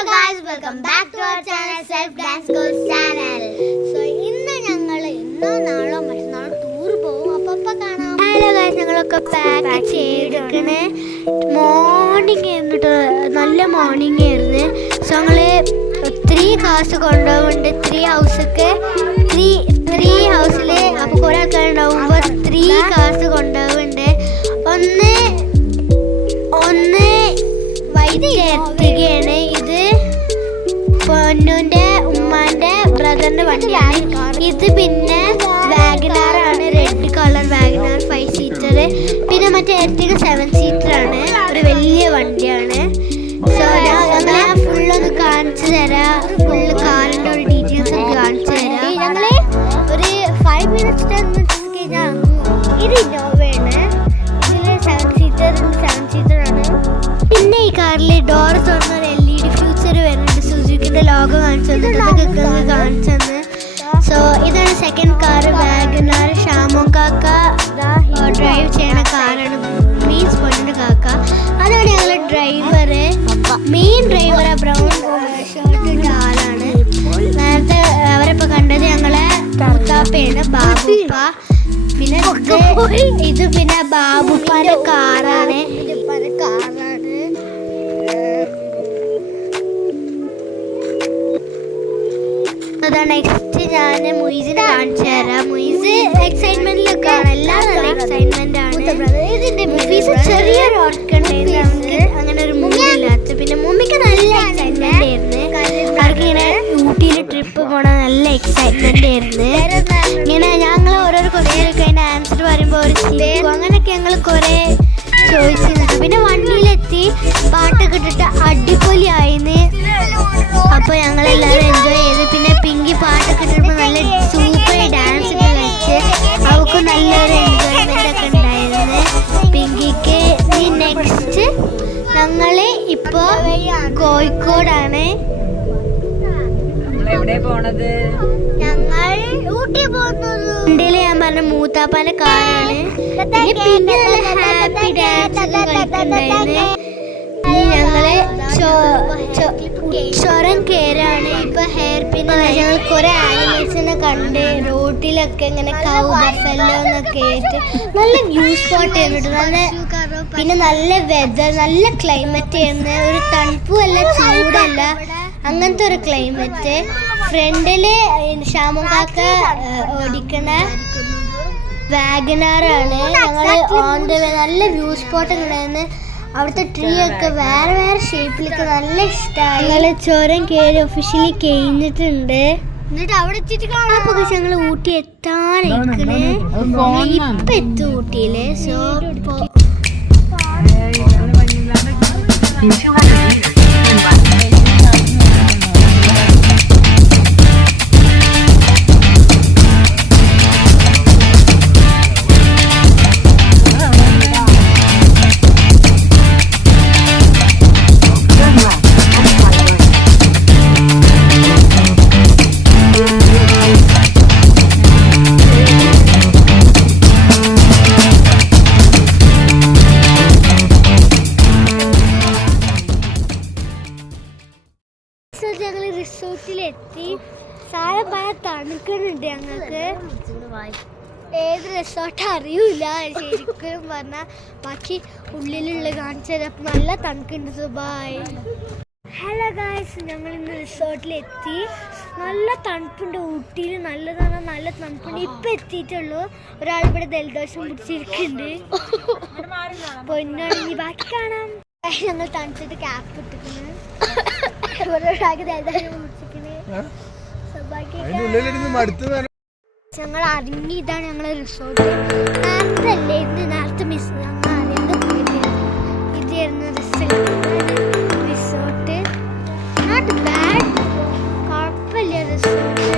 Hello guys, welcome back to our channel Self Dance Girls channel. So ഇന്ന് ഞങ്ങൾ ഇന്നോ നാളോ മറ്റന്നാളോ ടൂർ പോകും. അപ്പോൾ കാണാം. Hello guys, ഞങ്ങളൊക്കെ പാക്ക് ചെയ്തിരിക്കണേ. മോർണിംഗ് ആയിരുന്നു, നല്ല മോർണിംഗ് ആയിരുന്നു. സോ ഞങ്ങള് 3 കാസ് കൊണ്ടുപോകുന്നുണ്ട്. 3 ഹൗസൊക്കെ 3 ഹൗസിൽ അപ്പോൾ കുറേ ആൾക്കാരുണ്ടാവുമ്പോൾ 3 കാസ് കൊണ്ടുപോകുന്നുണ്ട്. ഒന്ന് വൈദ്യുതിയാണ്. ഇത് പൊന്നുൻ്റെ ഉമ്മാൻ്റെ ബ്രദറിൻ്റെ വണ്ടിയാണ്. ഇത് പിന്നെ വാഗനാറാണ്, റെഡ് കളർ വാഗനാർ 5 സീറ്റർ. പിന്നെ മറ്റേ എർട്ടിഗ 7 സീറ്റർ ആണ്, ഒരു വലിയ വണ്ടിയാണ്. സോ ഞങ്ങളെ ഫുള്ളൊന്ന് കാണിച്ചു തരാം. ഫുള്ള് കാറിൻ്റെ ഒരു ഡീറ്റെയിൽസ് ഒക്കെ കാണിച്ചു തരാം. ഞങ്ങൾ ഒരു 5 മിനിറ്റ്സ് കഴിഞ്ഞാൽ ഇത് ഇന്നോവയാണ്. ഇതിൽ 7 സീറ്റർ ആണ്. പിന്നെ ഈ കാറിൽ ഡോർ തുറന്ന ഒരു LED ഫ്യൂച്ചർ വരുന്നുണ്ട്. സുസുക്കിന്റെ ലോഗോ കാണിച്ചു തന്നിട്ട് കാണിച്ചു തന്ന്. സോ ഇതാണ് സെക്കൻഡ് കാർ, വാഗനാർ. ഷാമോ കാക്ക ഡ്രൈവ് ചെയ്യണ കാറാണ്, മീൻസ് പൊന്നിന്റെ കാക്ക. അതാണ് ഞങ്ങളെ driver, main driver. Brown shirt ഇട്ട ആളാണ്. നേരത്തെ അവരിപ്പോൾ കണ്ടത് ഞങ്ങളെ മുത്താപ്പയാണ്, ബാബുപ്പ. പിന്നെ ഇത് പിന്നെ ബാബുപ്പാന്റെ കാറാണ്. അതാണ് നെക്സ്റ്റ് ഞാൻ മുയിസിനെ കാണിച്ചു തരാം. മുയിസ് എക്സൈറ്റ്മെന്റിലൊക്കെയാണ്, എല്ലാം നല്ല എക്സൈറ്റ്മെന്റ് ആണ്. ചെറിയൊരു വർക്ക് ഉണ്ടായിരുന്നു, നമുക്ക് അങ്ങനെ ഒരു മൂവില്ലാത്ത. പിന്നെ മമ്മിക്ക് നല്ല എക്സൈറ്റ്മെന്റ് ആയിരുന്നു. അവർക്ക് ഇങ്ങനെ ഊട്ടിയിൽ ട്രിപ്പ് പോകണം, നല്ല എക്സൈറ്റ്മെന്റ് ആയിരുന്നു. ഇങ്ങനെ ഞങ്ങൾ ഓരോരോ ക്വസ്റ്റ്യനൊക്കെ അതിന്റെ ആൻസർ പറയുമ്പോൾ ഒരു ചിരിക്കും, അങ്ങനെയൊക്കെ ഞങ്ങൾ കുറേ ചോദിച്ചിരുന്നു. പിന്നെ വണ്ടിയിലെത്തി പാട്ടൊക്കെ ഇട്ടിട്ട് അടിപൊളിയായിന്ന്. അപ്പോൾ ഞങ്ങളെല്ലാവരും എൻജോയ് ചെയ്ത്. പിന്നെ പിങ്കി പാട്ടൊക്കെ ഇട്ടിട്ട് നല്ല സൂപ്പർ ഡാൻസ് ഒക്കെ കളിച്ച് അവൾക്ക് നല്ലൊരു എൻജോയ്മെൻ്റ് ഒക്കെ ഉണ്ടായിരുന്നു പിങ്കിക്ക്. നെക്സ്റ്റ് ഞങ്ങൾ ഇപ്പോൾ കോഴിക്കോടാണ്. ഞങ്ങൾ ഊട്ടി പോകുന്നത്. വണ്ടിയിൽ ഞാൻ പറഞ്ഞ മൂത്താപ്പാന്റെ കാറാണ്. പിന്നെ നല്ല ഹാപ്പി ഡാൻസ് കളിക്കുന്നുണ്ടായിരുന്നു. ഞങ്ങള് ചുരം കയറാണ്. ഇപ്പൊ ഹെയർ പിന്നെ ഞങ്ങൾ കുറെ ആനിമൽസിനെ കണ്ട് റോഡിലൊക്കെ ഇങ്ങനെ കൗ ബഫല്ലോ എന്നൊക്കെ ആയിട്ട് നല്ല വ്യൂ സ്പോട്ട് ആയിരുന്നു. നല്ല പിന്നെ നല്ല വെതർ, നല്ല ക്ലൈമറ്റ് ആയിരുന്നു. ഒരു തണുപ്പുമല്ല ചൂടല്ല, അങ്ങനത്തെ ഒരു ക്ലൈമറ്റ്. ഫ്രണ്ടില് ഷാമുക്കാക്ക ഓടിക്കണ വാഗനാറാണ്. ഞങ്ങൾ ഓൺ ദ വേ നല്ല വ്യൂ സ്പോട്ടൊക്കെ ഉണ്ടായിരുന്നു. അവിടുത്തെ ട്രീ ഒക്കെ വേറെ വേറെ ഷേപ്പിലൊക്കെ നല്ല ഇഷ്ടമായി. ഞങ്ങൾ ചുരം കയറി ഒഫീഷ്യലി കഴിഞ്ഞിട്ടുണ്ട്. എന്നിട്ട് അവിടെ എത്തിയിട്ട് കാണാൻ ഞങ്ങൾ ഊട്ടി എത്താനായിക്കണേ. ഇപ്പം എത്തും ഊട്ടിയില്. സോ ഞങ്ങൾ റിസോർട്ടിലെത്തി. സാധനം ഭയ തണുക്കുന്നുണ്ട്. ഞങ്ങൾക്ക് ഏത് റിസോർട്ട് അറിയില്ല ശരിക്കും പറഞ്ഞാൽ. ബാക്കി ഉള്ളിലുള്ള കാണിച്ചത് അപ്പം നല്ല തണുക്കുണ്ട്. ദുബായ്. ഹലോ ഗായ്സ്, ഞങ്ങൾ ഇന്ന് റിസോർട്ടിലെത്തി. നല്ല തണുപ്പുണ്ട് ഊട്ടിയിൽ. നല്ലതാണ്, നല്ല തണുപ്പുണ്ട്. ഇപ്പം എത്തിയിട്ടുള്ളൂ. ഒരാളിവിടെ ജലദോഷം പിടിച്ചിരിക്കുന്നുണ്ട്. പൊന്നാണെങ്കിൽ ബാക്കി കാണാം. ഞങ്ങൾ തണുത്തിട്ട് ക്യാപ്പ് ഇട്ടിരിക്കുന്നു. ഞങ്ങൾ അറിഞ്ഞ ഇതാണ് ഞങ്ങളെ റിസോർട്ട്. നേരത്തെ അല്ലേ ഇന്ന്, നേരത്തെ മിസ് ഞങ്ങൾ അറിയാതെ പോയില്ലേ. ഇതായിരുന്നു റിസോർട്ട്. നോട്ട് ബാഡ്, കുഴപ്പമില്ല റിസോർട്ട്.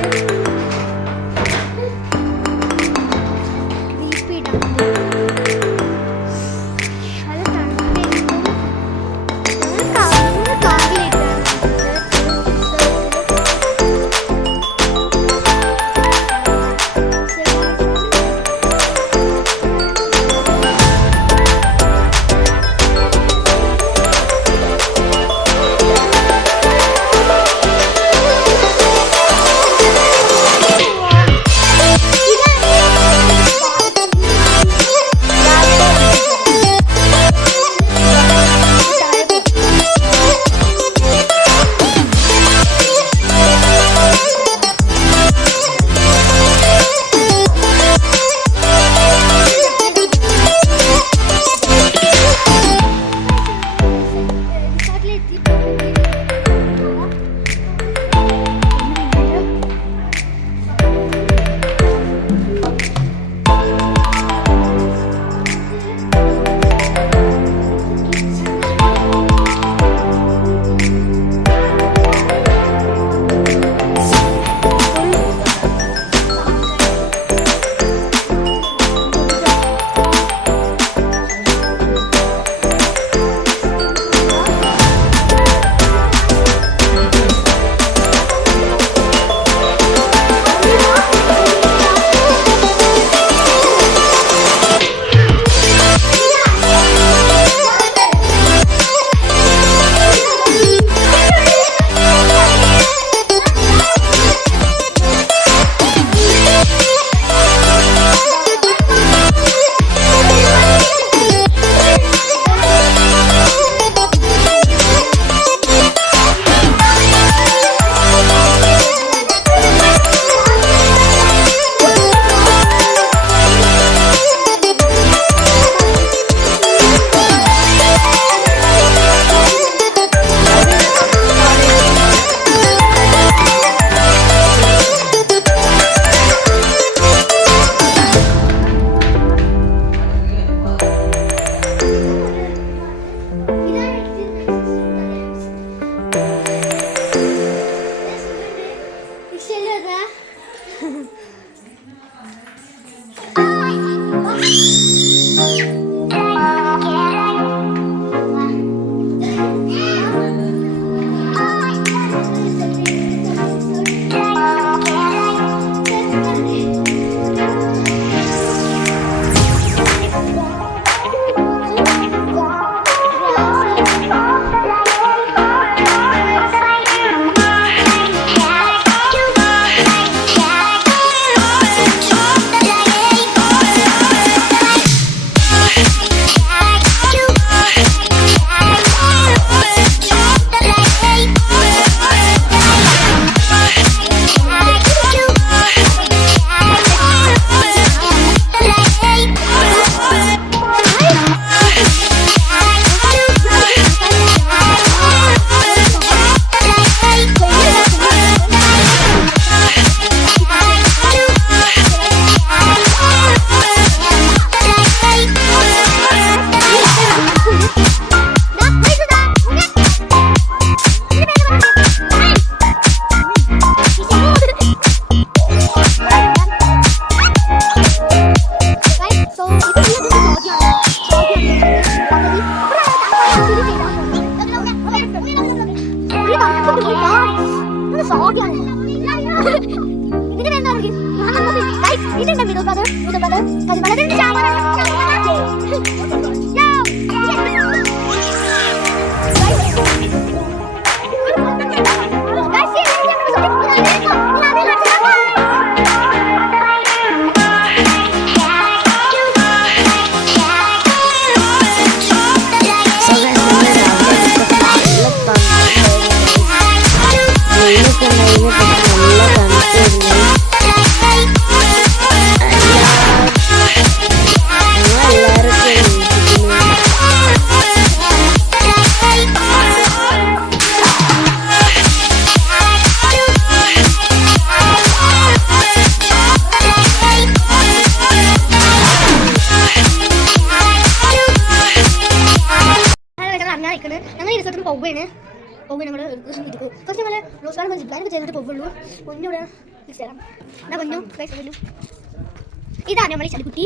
ഇതാണ് നമ്മളെ ചളിക്കുട്ടി.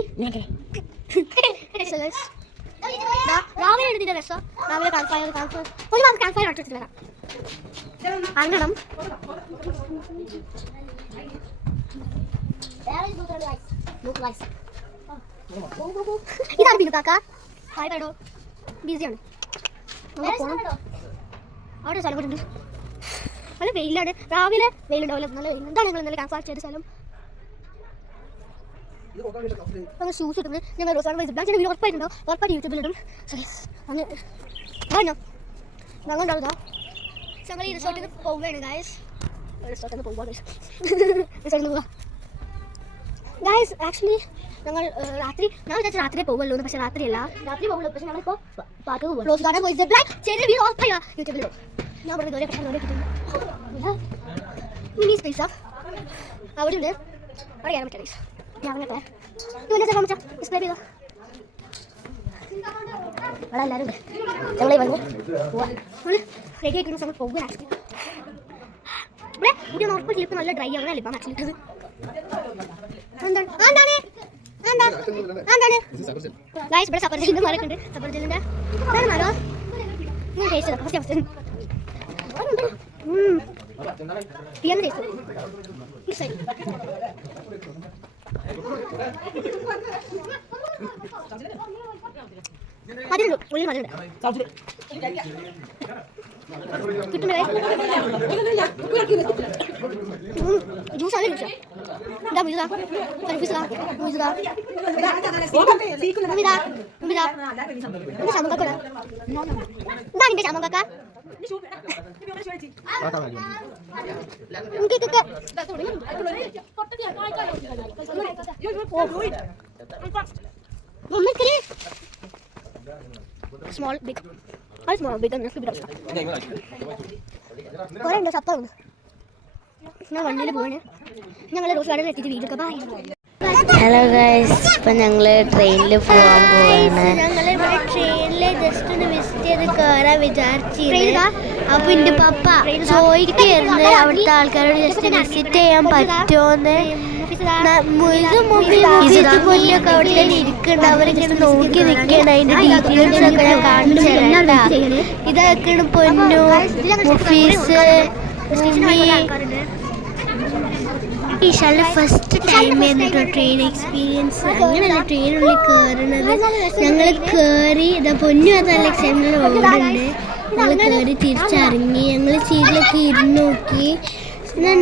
രാവിലെ എടുത്തിട്ട് രസം രാവിലെ ഒരു മാസം ക്യാമ്പ് ഫയർ ഇട്ടിട്ട് വരാം. അങ്ങനെ ഇതാണ് പിന്നെ കാക്ക ഹായ്ടോ ബിസിയാണ് അവിടെ സ്ഥലം കൂടെ ഉണ്ട്. നല്ല വെയിലാണ്. രാവിലെ വെയിലുണ്ടാവില്ല. നല്ല വെയിൽ. എന്താണ് നിങ്ങൾ ഇന്നലെ ക്യാമ്പ് ഫയർ ചെയ്ത സ്ഥലം? ഞങ്ങൾ ഷൂസ് ഇട്ടുണ്ട്. ഞങ്ങൾ വീഡിയോ ഉറപ്പായിട്ടുണ്ടോ? ഉറപ്പായിട്ട് യൂട്യൂബിലിടും. അങ്ങനെ ഞങ്ങൾ ഉണ്ടാവുക ഞങ്ങൾ ഈ റിസോർട്ടിൽ നിന്ന് പോവുകയാണ് ഗായ്സ്. റിസോർട്ടിൽ നിന്ന് പോവുക ഗായ്സ്. ആക്ച്വലി ഞങ്ങൾ രാത്രി ഞാൻ വിചാരിച്ച രാത്രി പോകുമല്ലോ എന്ന്. പക്ഷേ രാത്രിയല്ല. രാത്രി പോകുമല്ലോ. പക്ഷേ ഞങ്ങളിപ്പോൾ പാട്ട് പോകും. റോസ് ഗാർഡൻ പോയി ചെറിയ വീഡിയോ ഉറപ്പായോ യൂട്യൂബിലോ? ഞാൻ ഇവിടെ ദൂരെ കിട്ടുന്നു. മിനി സ്പേസാ അവിടെ ഉണ്ട്. അവിടെ കയറാൻ പറ്റില്ല ഗൈസ്. ഞാൻ അങ്ങനെ ഡിസ്പ്ലേ ചെയ്തോ. അവിടെ എല്ലാവരും ഉണ്ട്. ഞങ്ങളെ വന്ന് റെഡി ആയിക്കുന്ന സമയം പോകുക. ആക്ച്വലി ഇവിടെ ഇവിടെ ഉറപ്പ് ക്ലിപ്പ് നല്ല ഡ്രൈ ആവണം. ലിപ്പം ആക്ച്വലി ഇട്ടത് ഗൈസ്. ഇവിടെ സഫർജലിൻ്റെ മരക്കുണ്ട്. സഫർജലിൻ്റെ മരോ ഞാൻ ടേസ്റ്റ് ചെയ്ത ഫസ്റ്റ് ടേസ്റ്റ് മതിലുണ്ട്. ഉള്ളിൽ മതിലുണ്ട്. ജ്യൂസാണ് ജ്യൂസ്. ഇതാ മുഴുതാ സർവീസാ മുഴുതാ ശാമക്കാക്ക. എന്താ നിന്റെ ശാമക്കാക്ക? സ്മോൾ ബിഗ് അത് സ്മോൾ ബിഗ് കുറേ ഉണ്ടോ? ചപ്പാണ്. ഞാൻ വണ്ടിയിൽ പോവാണ്. ഞങ്ങൾ റോസ് ഗാർഡനിൽ എത്തിയിട്ട് വീടൊക്കെ ബൈ. ഹലോ ഗൈസ്, ഇപ്പം ഞങ്ങൾ ട്രെയിനിൽ പോകാൻ പോവാണ്. ഞങ്ങളിവിടെ ട്രെയിനിൽ ജസ്റ്റ് ഒന്ന് വിസിറ്റ് ചെയ്ത് കയറാൻ വിചാരിച്ചില്ല. അപ്പോൾ എൻ്റെ പപ്പ ചോദിക്കായിരുന്നു അവിടുത്തെ ആൾക്കാരോട് ജസ്റ്റ് വിസിറ്റ് ചെയ്യാൻ പറ്റുമോന്ന്. പൊന്നൊക്കെ അവിടെ തന്നെ ഇരിക്കുന്നുണ്ട്. അവരിങ്ങനെ നോക്കി നിൽക്കണം. അതിൻ്റെ ഡീറ്റെയിൽസ് ഒക്കെ ഞാൻ കാണിച്ചു തരാം. ഇതൊക്കെയാണ് പൊന്നു മുഫീസ് ഈശാളുടെ ഫസ്റ്റ് ടൈം ആയിരുന്നു ട്രെയിൻ എക്സ്പീരിയൻസ്. അങ്ങനെയല്ല ട്രെയിനുള്ളിൽ കയറുന്നത്. ഞങ്ങൾ കയറി ഇതാ പൊന്നു അത് നല്ല എക്സൈറ്റ്മെന്റ് ഓടുന്നുണ്ട്. ഞങ്ങൾ കയറി തിരിച്ചിറങ്ങി. ഞങ്ങൾ സീറ്റിലൊക്കെ ഇരുന്ന് നോക്കി.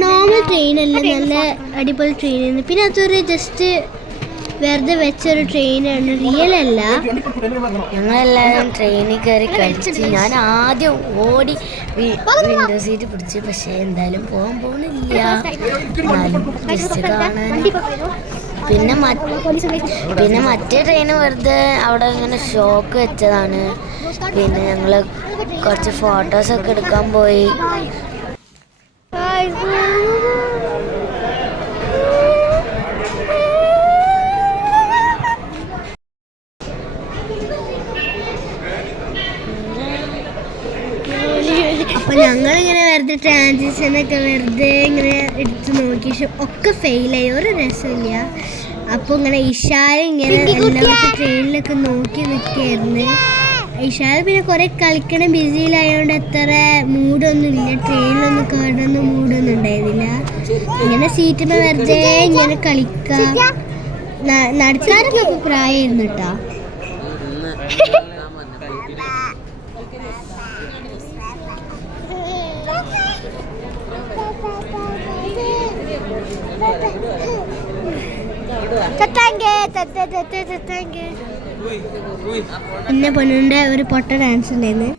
നോർമൽ ട്രെയിനല്ല, നല്ല അടിപൊളി ട്രെയിനായിരുന്നു. പിന്നെ അതൊരു ജസ്റ്റ് വെറുതെ വെച്ചൊരു ട്രെയിനാണ്, റിയൽ അല്ല. ഞങ്ങളെല്ലാവരും ട്രെയിനിൽ കയറി കഴിച്ച് ഞാൻ ആദ്യം ഓടി വിൻഡോ സീറ്റ് പിടിച്ച്. പക്ഷേ എന്തായാലും പോകാൻ പോകുന്നില്ല, ജസ്റ്റ് കാണാൻ. പിന്നെ മറ്റേ ട്രെയിന് വെറുതെ അവിടെ ഇങ്ങനെ ഷോക്ക് വെച്ചതാണ്. പിന്നെ ഞങ്ങൾ കുറച്ച് ഫോട്ടോസൊക്കെ എടുക്കാൻ പോയി. അപ്പോൾ ഞങ്ങളിങ്ങനെ വെറുതെ ട്രാൻസിഷനൊക്കെ വെറുതെ ഇങ്ങനെ എടുത്ത് നോക്കി. പക്ഷെ ഒക്കെ ഫെയിലായി, ഒരു രസമില്ല. അപ്പോൾ ഇങ്ങനെ ഇഷാര ഇങ്ങനെ എല്ലാവർക്കും ട്രെയിനിലൊക്കെ നോക്കി നിൽക്കുകയായിരുന്നു. ഇഷാദ് പിന്നെ കുറെ കളിക്കണം ബിസിയിലായതുകൊണ്ട് അത്ര മൂഡൊന്നും ഇല്ല. ട്രെയിനിലൊന്നും കയറുന്ന മൂഡൊന്നും ഉണ്ടായിരുന്നില്ല. ഇങ്ങനെ സീറ്റിന് വെറുതെ ഇങ്ങനെ കളിക്കാം. നടക്കാനൊക്കെ പ്രായമായിരുന്നു കേട്ടോ. പിന്നെ പൊന്നുന്റെ ഒരു പൊട്ട ഡാൻസ് ഉണ്ടായിരുന്നു.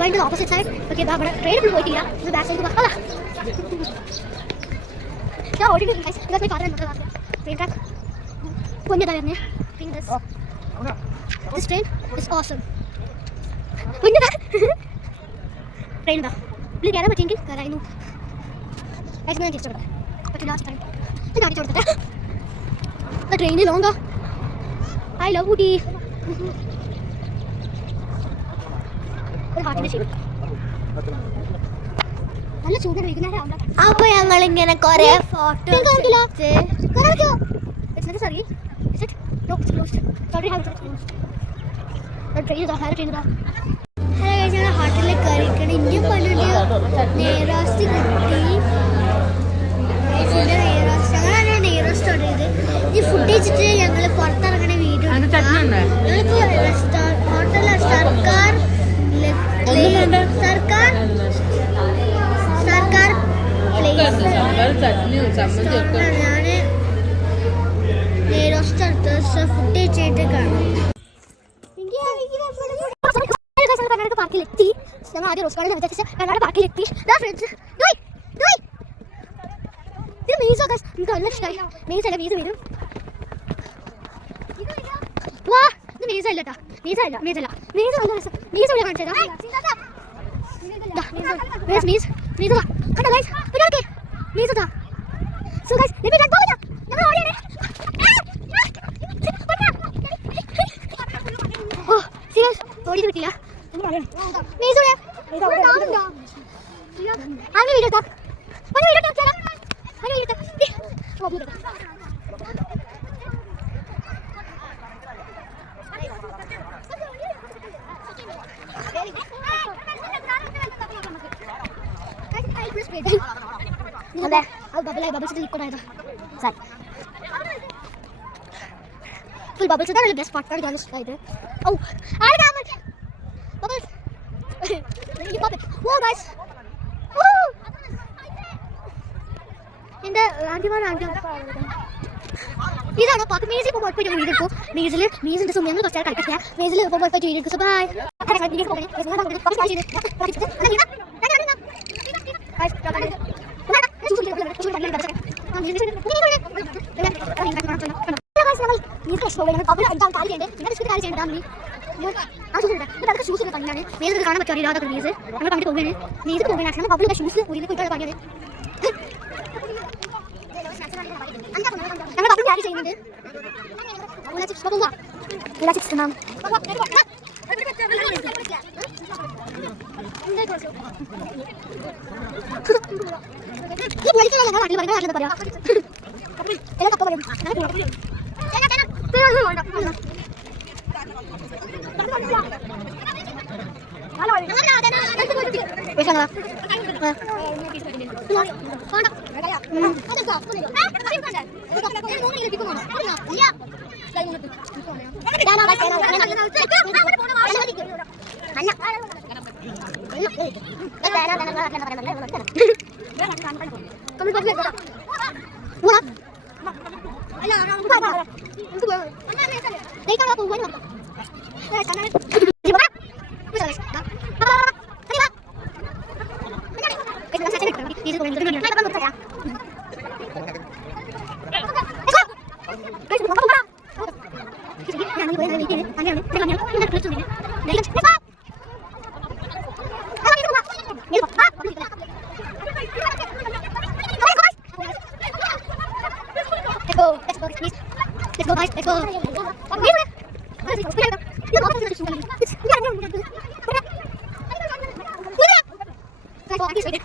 Going to the opposite side. Okay, but train will wait here. The back side to Bakala. Yeah, what did you do, guys? Because my father and mother are there. Train track. When did I have this? This train is awesome. When did I? Train da. Please get up, thinking. I know. Guys, I'm going to but last time. The train is longer. I love Woody. അപ്പൊ ഞങ്ങൾ ഇങ്ങനെ കൊറേ photo ഹോട്ടലിൽ കയറിക്കണം. ഇനിയും പണ്ട് നെയ്റോസ്റ്റ് കിട്ടി. ഞങ്ങളാണ് നെയ്റോസ്റ്റ് order ചെയ്ത്. ഈ ഫുഡ് കഴിച്ചിട്ട് ഞങ്ങൾ പുറത്തിറങ്ങണ വീഡിയോ ഞങ്ങളിപ്പോ ഹോട്ടലിൽ സർക്കാർ ഞാന് നെയ്റോസ്റ്റ് എടുത്ത് ഫുഡ് കഴിച്ചിട്ട് കാണാം. കർണാടക പാർക്കിലെത്തി. ഞങ്ങൾ ആദ്യം റോസ് ഗാർഡൻ വിചാരിച്ച കർണാടക പാർക്കിലെത്തി. ഇത് മീസോ എനിക്ക് നല്ല ഇഷ്ടമായി. മീസല്ല മീസ് വരും. വാ ഇത് മീസല്ല കേട്ടോ. മീസല്ല മീസല്ല മീസ് നല്ല രസം. മീസ് ഇവിടെ കാണിച്ചതാ. ഓടിയിട്ട് കിട്ടില്ല. Full bubbles. That's the best part. Oh, bubbles. You pop it. Whoa, guys. Woo! In the these are no pocket. Maze को बहुत पे जो वीडियो को maze into सुमियां को स्टार करके है. Maze को बहुत पे जो वीडियो को bye. अरे साथ वीडियो को बने. maze को ना कॉपी चाहिए. guys കാണാൻ പറ്റില്ല. മീസ് നമ്മൾ കണ്ടിട്ട് പോവുകയാണ്. മീസ് പോകുകയാണ്. നമ്മൾ പബ്ലിക് ഷൂസ് ഉള്ളിൽ പോയിട്ട് പണിയാണ്. ഞങ്ങൾ പബ്ലിക് ക്യാരി ചെയ്യുന്നുണ്ട്.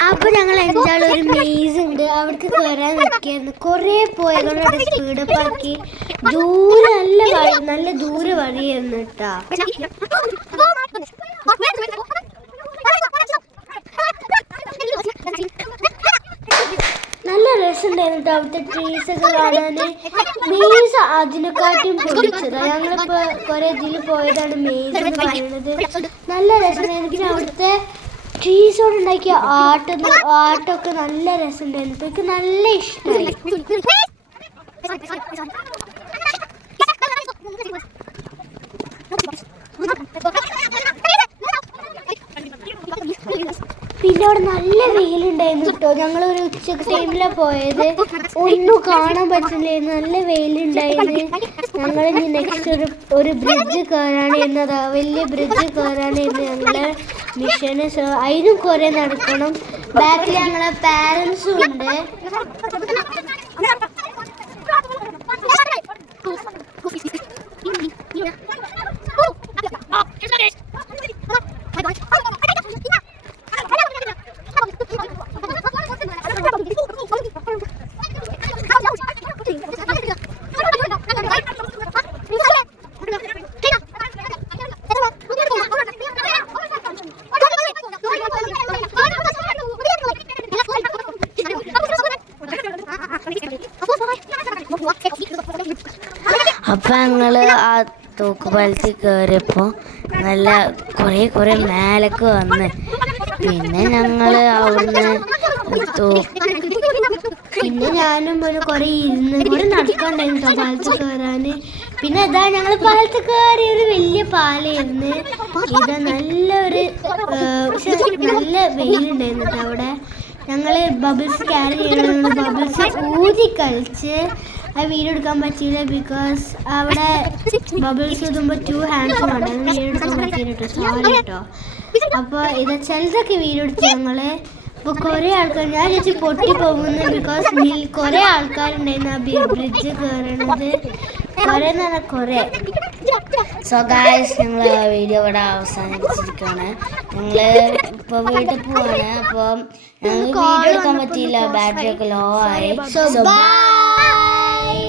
അപ്പൊ ഞങ്ങൾ എന്തായാലും ഒരു മെയ്സ് ഉണ്ട് അവിടേക്ക് കയറാൻ നിൽക്കായിരുന്നു. കുറേ പോയതുകൊണ്ട് സ്പീഡപ്പ് ആക്കി. ദൂരെ നല്ല ദൂരെ വഴിയായിരുന്നു കേട്ടാ. നല്ല രസമുണ്ടായിരുന്നു അവിടുത്തെ ട്രീസ് ഒക്കെ കാണാന്. മെയ്സ് അതിനെക്കാട്ടും പൊളിച്ചത്. ഞങ്ങളിപ്പോ കുറെ ഇതിൽ പോയതാണ് മെയ്സ് എന്ന് പറയുന്നത്. നല്ല രസമുണ്ടായിരുന്നു. പിന്നെ അവിടുത്തെ ട്രീസോട് ഉണ്ടാക്കിയ ആർട്ടൊക്കെ നല്ല രസമുണ്ടായിരുന്നു. എനിക്ക് നല്ല ഇഷ്ടമായി. പിന്നെ അവിടെ നല്ല വെയിലുണ്ടായിരുന്നു കേട്ടോ. ഞങ്ങളൊരു ഉച്ചക്ക് ടൈമിലാണ് പോയത്. ഒന്നും കാണാൻ പറ്റില്ലായിരുന്നു. നല്ല വെയിലുണ്ടായിരുന്നു. ഞങ്ങൾ ഇനി നെക്സ്റ്റ് ഒരു ബ്രിഡ്ജ് കയറാനായിരുന്നു. വലിയ ബ്രിഡ്ജ് കയറാനായിരുന്നു ഞങ്ങളെ മിഷന്. അതിനും കുറേ നടക്കണം. ബാക്കിൽ ഞങ്ങളെ പാരൻസും ഉണ്ട്. അപ്പം ഞങ്ങൾ ആ തൂക്കുപാലത്തിൽ കയറിയപ്പോൾ നല്ല കുറേ മേലക്ക് വന്ന് പിന്നെ ഞങ്ങൾ അവിടുന്ന് പിന്നെ ഞാനും കുറെ ഇരുന്ന് കുറെ നടക്കാണ്ടായിരുന്നു പാലത്തിൽ കയറാന്. പിന്നെ ഇതാ ഞങ്ങൾ പാലത്തിൽ കയറി. ഒരു വലിയ പാലായിരുന്നു. ഇതാ നല്ലൊരു നല്ല വെയിലുണ്ടായിരുന്നു അവിടെ. ഞങ്ങൾ ബബിൾസ് ക്യാരി ചെയ്യണം. ബബിൾസ് ഊതി കളിച്ച് അത് വീഡിയോ എടുക്കാൻ പറ്റിയില്ല. ബിക്കോസ് അവിടെ ബബിൾസ് ഇടുമ്പോൾ 2 ഹാൻഡ്സ് വേണം. വീഡിയോ എടുക്കാൻ പറ്റിയില്ല കേട്ടോ. സോറി കേട്ടോ. അപ്പോൾ ഇത് ചിലതൊക്കെ വീഡിയോ എടുത്ത് ഞങ്ങൾ. അപ്പോൾ കുറേ ആൾക്കാർ ഞാൻ ചേച്ചി പൊട്ടി പോകുന്നു. ബിക്കോസ് കുറേ ആൾക്കാരുണ്ടായിരുന്നു ആ ബ്രിഡ്ജ് കയറണത്. കുറേ എന്ന് പറഞ്ഞാൽ കുറേ. സോ ഗായ്സ് ഞങ്ങൾ വീഡിയോ ഇവിടെ അവസാനിപ്പിച്ചിരിക്കുകയാണ്. ഞങ്ങൾ ഇപ്പോൾ വീട്ടിൽ പോവാണ്. അപ്പോൾ ഞങ്ങൾക്ക് വീഡിയോ എടുക്കാൻ പറ്റിയില്ല. ബാറ്ററി ഒക്കെ ലോ ആയി. So by.